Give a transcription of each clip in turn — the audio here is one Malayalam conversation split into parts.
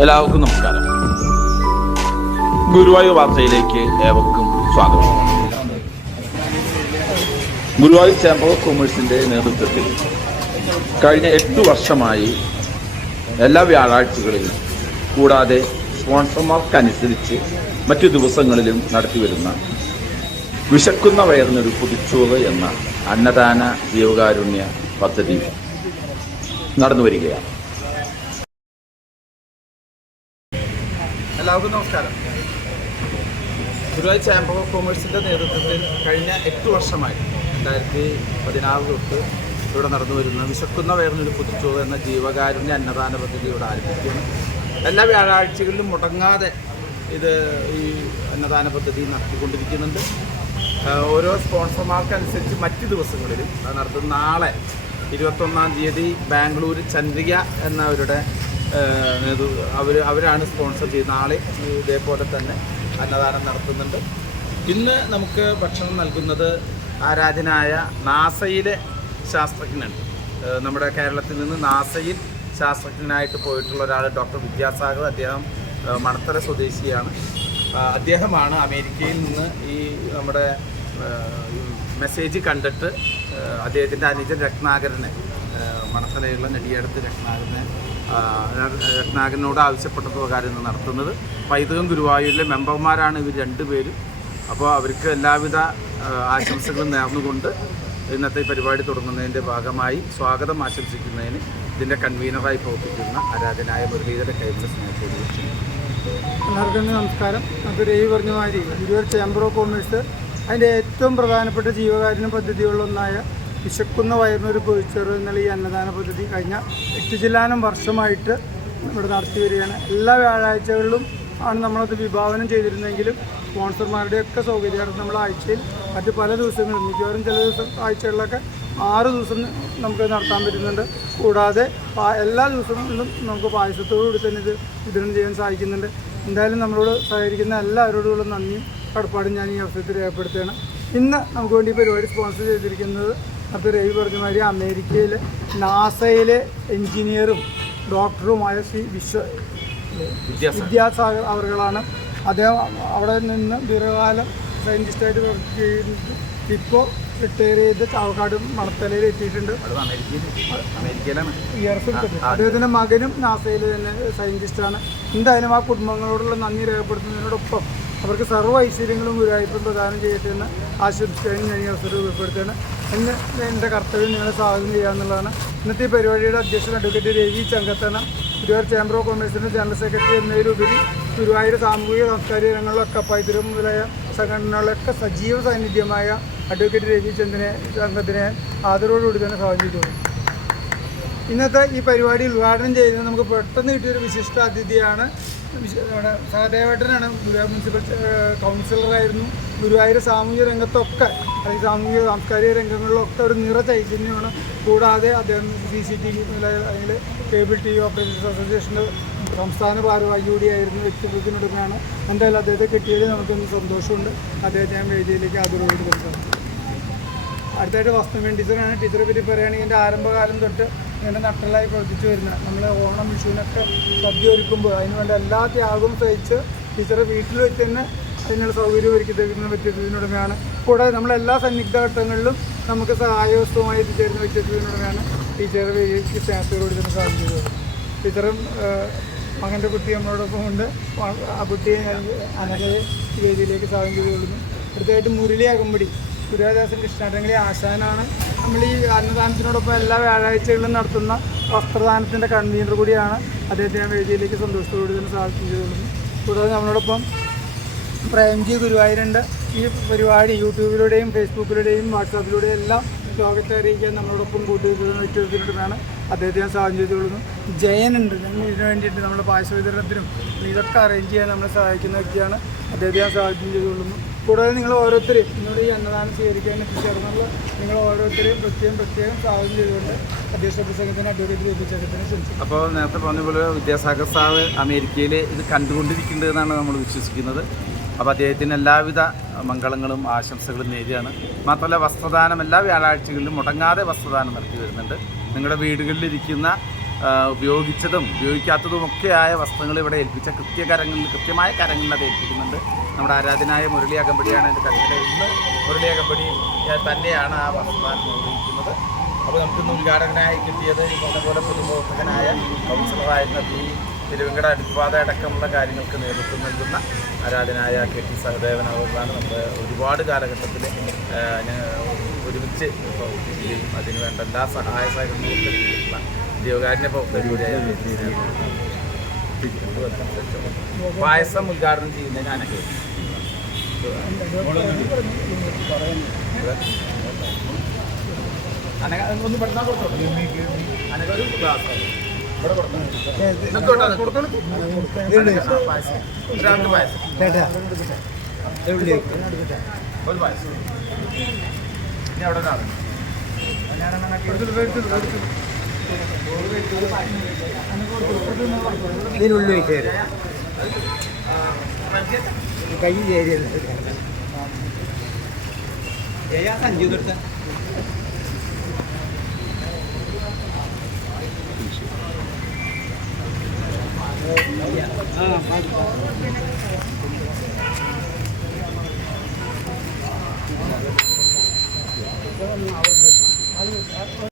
എല്ലാവർക്കും നമസ്കാരം. ഗുരുവായൂർ വാർത്തയിലേക്ക് ഏവർക്കും സ്വാഗതം. ഗുരുവായൂർ ചേംബർ ഓഫ് കൊമേഴ്സിന്റെ നേതൃത്വത്തിൽ കഴിഞ്ഞ 8 വർഷമായി എല്ലാ വ്യാഴാഴ്ചകളിലും കൂടാതെ സ്പോൺസർമാർക്കനുസരിച്ച് മറ്റു ദിവസങ്ങളിലും നടത്തിവരുന്ന വിശക്കുന്ന വയറിനൊരു പൊതിച്ചോറ് എന്ന അന്നദാന ജീവകാരുണ്യ പദ്ധതി നടന്നു വരികയാണ്. എല്ലാവർക്കും നമസ്കാരം. ഗുരുവായൂർ ചേംബർ ഓഫ് കൊമേഴ്സിൻ്റെ നേതൃത്വത്തിൽ കഴിഞ്ഞ 8 വർഷമായി 2016 തൊട്ട് ഇവിടെ നടന്നു വരുന്ന വിശക്കുന്ന വയറിനൊരു പൊതിച്ചോറ് എന്ന ജീവകാരുണ്യ അന്നദാന പദ്ധതി ഇവിടെ ആരംഭിക്കുകയാണ്. എല്ലാ വ്യാഴാഴ്ചകളിലും മുടങ്ങാതെ ഈ അന്നദാന പദ്ധതി നടത്തിക്കൊണ്ടിരിക്കുന്നുണ്ട്. ഓരോ സ്പോൺസർമാർക്കനുസരിച്ച് മറ്റ് ദിവസങ്ങളിലും അത് നടത്തുന്ന നാളെ 21-ാം തീയതി ബാംഗ്ലൂർ ചന്ദ്രിക എന്നവരുടെ അവരാണ് സ്പോൺസർ ചെയ്യുന്നത്. നാളെ ഇതേപോലെ തന്നെ അന്നദാനം നടത്തുന്നുണ്ട്. ഇന്ന് നമുക്ക് ഭക്ഷണം നൽകുന്നത് ആരാധനായ നാസയിലെ ശാസ്ത്രജ്ഞനുണ്ട്. നമ്മുടെ കേരളത്തിൽ നിന്ന് നാസയിൽ ശാസ്ത്രജ്ഞനായിട്ട് പോയിട്ടുള്ള ഒരാൾ ഡോക്ടർ വിദ്യാസാഗർ. അദ്ദേഹം മണത്തല സ്വദേശിയാണ്. അദ്ദേഹമാണ് അമേരിക്കയിൽ നിന്ന് ഈ നമ്മുടെ മെസ്സേജ് കണ്ടിട്ട് അദ്ദേഹത്തിൻ്റെ അനുജൻ രത്നാകരനെ, മണത്തലയുള്ള നെടിയടത്ത് രത്നാകരനോട് ആവശ്യപ്പെട്ട പ്രകാരം ഇന്ന് നടത്തുന്നത്. പൈതൃകം ഗുരുവായൂരിലെ മെമ്പർമാരാണ് ഇവർ രണ്ടുപേരും. അപ്പോൾ അവർക്ക് എല്ലാവിധ ആശംസകളും നേർന്നുകൊണ്ട് ഇന്നത്തെ പരിപാടി തുടങ്ങുന്നതിൻ്റെ ഭാഗമായി സ്വാഗതം ആശംസിക്കുന്നതിന് ഇതിൻ്റെ കൺവീനറായി പ്രവർത്തിക്കുന്ന ആരാധനായ മുരളീധര കൈവിള സ്നേഹത്തോട് എല്ലാവർക്കും നമസ്കാരം. അത് രവി പറഞ്ഞ മാതിരി ഗുരുവായൂർ ചേംബർ ഓഫ് കൊമേഴ്സ് അതിൻ്റെ ഏറ്റവും പ്രധാനപ്പെട്ട ജീവകാരുണ്യ പദ്ധതികളിലൊന്നായ വിശക്കുന്ന വയറിനൊരു പൊതിച്ചോറ് എന്നുള്ള ഈ അന്നദാന പദ്ധതി കഴിഞ്ഞ 8 ചില്ലാനം വർഷമായിട്ട് ഇവിടെ നടത്തി വരികയാണ്. എല്ലാ വ്യാഴാഴ്ചകളിലും ആണ് നമ്മളത് വിഭാവനം ചെയ്തിരുന്നെങ്കിലും സ്പോൺസർമാരുടെയൊക്കെ സൗകര്യമായിരുന്നു നമ്മൾ ആഴ്ചയിൽ മറ്റ് പല ദിവസങ്ങളും മിക്കവാറും ചില ആഴ്ചകളിലൊക്കെ 6 ദിവസം നമുക്ക് നടത്താൻ പറ്റുന്നുണ്ട്. കൂടാതെ എല്ലാ ദിവസങ്ങളിലും നമുക്ക് പായസത്തോടുകൂടി തന്നെ ഇത് വിതരണം ചെയ്യാൻ സാധിക്കുന്നുണ്ട്. എന്തായാലും നമ്മളോട് സഹകരിക്കുന്ന എല്ലാവരോടുള്ള നന്ദിയും കടപ്പാടും ഞാൻ ഈ അവസരത്തിൽ രേഖപ്പെടുത്തുകയാണ്. ഇന്ന് നമുക്ക് വേണ്ടി പരിപാടി സ്പോൺസർ ചെയ്തിരിക്കുന്നത് അപ്പോൾ രവി പറഞ്ഞ മാതിരി അമേരിക്കയിലെ നാസയിലെ എൻജിനീയറും ഡോക്ടറുമായ ശ്രീ വിദ്യാസാഗർ അവറുകളാണ്. അദ്ദേഹം അവിടെ നിന്ന് ദീർഘകാലം സയൻറ്റിസ്റ്റായിട്ട് വർക്ക് ചെയ്യുന്നത്. ഇപ്പോൾ റിട്ടയർ ചെയ്ത് ചാവക്കാട് മണത്തലയിൽ എത്തിയിട്ടുണ്ട്. അദ്ദേഹത്തിൻ്റെ മകനും നാസയിൽ തന്നെ സയൻറ്റിസ്റ്റാണ്. എന്തായാലും ആ കുടുംബങ്ങളോടുള്ള നന്ദി രേഖപ്പെടുത്തുന്നതിനോടൊപ്പം അവർക്ക് സർവ്വ ഐശ്വര്യങ്ങളും ഗുരുവായൂരപ്പൻ പ്രദാനം ചെയ്യട്ടെ എന്ന് ആശംസിക്കാനും ഞാൻ ഈ അവസരം ഉപയോഗപ്പെടുത്തുകയാണ്. എൻ്റെ കർത്തവ്യം നിങ്ങളെ സ്വാഗതം ചെയ്യുക എന്നുള്ളതാണ്. ഇന്നത്തെ ഈ പരിപാടിയുടെ അധ്യക്ഷൻ advocate Ravi Chankathana, Guruvayur chamber of കൊമേഴ്സിൻ്റെ ജനറൽ സെക്രട്ടറി എന്നതിലുപരി ഗുരുവായൂർ സാമൂഹിക സാംസ്കാരിക രംഗങ്ങളിലൊക്കെ പൈതൃകം മുതലായ സംഘടനകളിലൊക്കെ സജീവ സാന്നിധ്യമായ അഡ്വക്കേറ്റ് രവി ചങ്കത്തിനെ ആദരവോടുകൂടി തന്നെ സ്വാഗതം ചെയ്തോളൂ. ഇന്നത്തെ ഈ പരിപാടി ഉദ്ഘാടനം ചെയ്യുന്നത് നമുക്ക് പെട്ടെന്ന് കിട്ടിയൊരു വിശിഷ്ട അതിഥിയാണ്. സഹദേവേട്ടനാണ്. ഗുരുവായൂർ മുനിസിപ്പൽ കൗൺസിലറായിരുന്നു. ഗുരുവായൂർ സാമൂഹിക രംഗത്തൊക്കെ അല്ലെങ്കിൽ സാമൂഹിക സാംസ്കാരിക രംഗങ്ങളിലൊക്കെ ഒരു നിറ ചൈതന്യമാണ്. കൂടാതെ അദ്ദേഹം CCTV അല്ലെങ്കിൽ കേബിൾ TV ഓപ്പറേറ്റേഴ്സ് അസോസിയേഷൻ്റെ സംസ്ഥാന ഭാരവാഹി കൂടിയായിരുന്നു. വ്യക്തിത്വത്തിനൊടുക്കാണ്. എന്തായാലും അദ്ദേഹത്തെ കിട്ടിയതിൽ നമുക്കൊന്ന് സന്തോഷമുണ്ട്. അദ്ദേഹത്തെ ഞാൻ വേദിയിലേക്ക് ആദരവോട് കൊടുക്കുന്നത്. അടുത്തായിട്ട് വസ്തുമേൻ ടീച്ചറാണ്. ടീച്ചറെ പറ്റി പറയുകയാണെങ്കിൽ എൻ്റെ ആരംഭകാലം തൊട്ട് ഇങ്ങനെ നട്ടലായി പ്രവർത്തിച്ചു വരുന്നത്. നമ്മൾ ഓണം വിഷുവിനൊക്കെ സദ്യ ഒരുക്കുമ്പോൾ അതിന് വേണ്ട എല്ലാ ത്യാഗവും സഹിച്ച് ടീച്ചറെ വീട്ടിൽ വെച്ച് തന്നെ അതിനുള്ള സൗകര്യം ഒരുക്കി തരുന്ന വ്യക്തിത്വത്തിനുടമയാണ്. കൂടാതെ നമ്മളെല്ലാ സന്നിഗ്ധ ഘട്ടങ്ങളിലും നമുക്ക് സഹായവസ്തുമായി എത്തിച്ചേരുന്ന വ്യക്തിത്വത്തിനുടമയാണ്. ടീച്ചറെ വേദിക്ക് സ്നേഹത്തോടുകൂടി തന്നെ സ്വാഗതം ചെയ്തത്. ടീച്ചറും മകൻ്റെ കുട്ടി നമ്മളോടൊപ്പം ഉണ്ട്. ആ കുട്ടിയെ ഞാൻ അനഘയെ വേദിയിലേക്ക് സ്വാഗതം ചെയ്തുകൊള്ളുന്നു. അടുത്തായിട്ട് മുരളി അകമ്പടി ഗുരുവായൂർദാസൻ കൃഷ്ണാട്ടങ്ങളി ആശാനാണ്. നമ്മൾ ഈ അന്നദാനത്തിനോടൊപ്പം എല്ലാ വ്യാഴാഴ്ചകളിലും നടത്തുന്ന വസ്ത്രദാനത്തിൻ്റെ കൺവീനർ കൂടിയാണ്. അദ്ദേഹത്തെ ഞാൻ വേദിയിലേക്ക് സന്തോഷത്തോടുകൂടി തന്നെ സ്വാഗതം ചെയ്തുകൊള്ളുന്നു. കൂടാതെ നമ്മളോടൊപ്പം പ്രേംജി ഗുരുവായൂരുണ്ട്. ഈ പരിപാടി യൂട്യൂബിലൂടെയും ഫേസ്ബുക്കിലൂടെയും വാട്സാപ്പിലൂടെയും എല്ലാം ലോകത്തെ അറിയിക്കാൻ നമ്മളോടൊപ്പം കൂട്ടുവെക്കുന്ന വ്യക്തിത്വത്തിലൂടെയാണ്. അദ്ദേഹത്തെ ഞാൻ സ്വാഗതം ചെയ്തുകൊള്ളുന്നു. ജയനുണ്ട്. ഞങ്ങൾ ഇതിനു വേണ്ടിയിട്ട് നമ്മുടെ പായസ വിതരണത്തിനും ഇതൊക്കെ അറേഞ്ച് ചെയ്യാൻ നമ്മളെ സഹായിക്കുന്ന വ്യക്തിയാണ്. അദ്ദേഹത്തെ ഞാൻ സ്വാഗതം ചെയ്തുകൊള്ളുന്നു. കൂടാതെ നിങ്ങൾ ഓരോരുത്തരും ഇന്നോട് ഈ അന്നദാനം സ്വീകരിക്കാൻ എത്തിച്ചേർന്നുള്ള നിങ്ങൾ ഓരോരുത്തരെയും പ്രത്യേകം സ്വാഗതം ചെയ്തുകൊണ്ട് അധ്യക്ഷ പ്രസംഗത്തിന് അഡ്വക്കേറ്റ് ലഭിച്ചതിനെ ക്ഷണിച്ചു. അപ്പോൾ നേരത്തെ പറഞ്ഞ പോലെ വിദ്യാസാഗർ സാറ് അമേരിക്കയിൽ ഇത് കണ്ടുകൊണ്ടിരിക്കേണ്ടതെന്നാണ് നമ്മൾ വിശ്വസിക്കുന്നത്. അപ്പോൾ അദ്ദേഹത്തിന് എല്ലാവിധ മംഗളങ്ങളും ആശംസകളും നേരുകയാണ്. മാത്രമല്ല വസ്ത്രദാനം എല്ലാ വ്യാഴാഴ്ചകളിലും മുടങ്ങാതെ വസ്ത്രദാനം നടത്തി വരുന്നുണ്ട്. നിങ്ങളുടെ വീടുകളിലിരിക്കുന്ന ഉപയോഗിച്ചതും ഉപയോഗിക്കാത്തതുമൊക്കെയായ വസ്ത്രങ്ങൾ ഇവിടെ ഏൽപ്പിച്ച കൃത്യമായ കരങ്ങളിൽ അത് ഏൽപ്പിക്കുന്നുണ്ട്. നമ്മുടെ ആരാധനായ മുരളി അകമ്പടിയാണ് എൻ്റെ കഥയിലെ ഇന്ന് മുരളി അകമ്പടി തന്നെയാണ് ആ വസ്ത്രം നിർവഹിക്കുന്നത്. അപ്പോൾ നമുക്കിന്ന് ഉദ്ഘാടകനായി കിട്ടിയത് ഈ പറഞ്ഞ പൊതുപ്രവർത്തകനായ കൗൺസിലറായിരുന്ന തിരുവങ്കട അടുപ്പാത അടക്കമുള്ള കാര്യങ്ങൾക്ക് നേതൃത്വം നൽകുന്ന ആരാധനായ KT സഹദേവൻ അവരാണ്. നമ്മുടെ ഒരുപാട് കാലഘട്ടത്തിൽ ഒരുമിച്ച് പ്രവർത്തിക്കുകയും അതിനുവേണ്ട എല്ലാ സഹായ സഹകരണങ്ങളും നൽകിയിട്ടുള്ള ജീവകാരുണ്യ പ്രവർത്തകരുടെ പായസം ഉദ്ഘാടനം ചെയ്യുന്ന ഞാനൊക്കെ ഒന്ന് പെട്ടെന്ന് കൊടുത്തോട്ടെ. അനക്കൊരു ഗ്ലാസ് ഇവിടെ കൊടുത്തു രണ്ട് പായസം ഒരു പായസം ഇനി അവിടെ ഒരാൾ ഇതിനുള്ളിൽ വെച്ച് കൈ ചേരിയല്ല സഞ്ജു കൊടുത്ത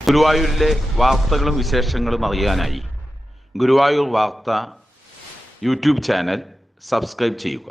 ഗുരുവായൂരിലെ വാർത്തകളും വിശേഷങ്ങളും അറിയാനായി ഗുരുവായൂർ വാർത്ത യൂട്യൂബ് ചാനൽ സബ്സ്ക്രൈബ് ചെയ്യുക.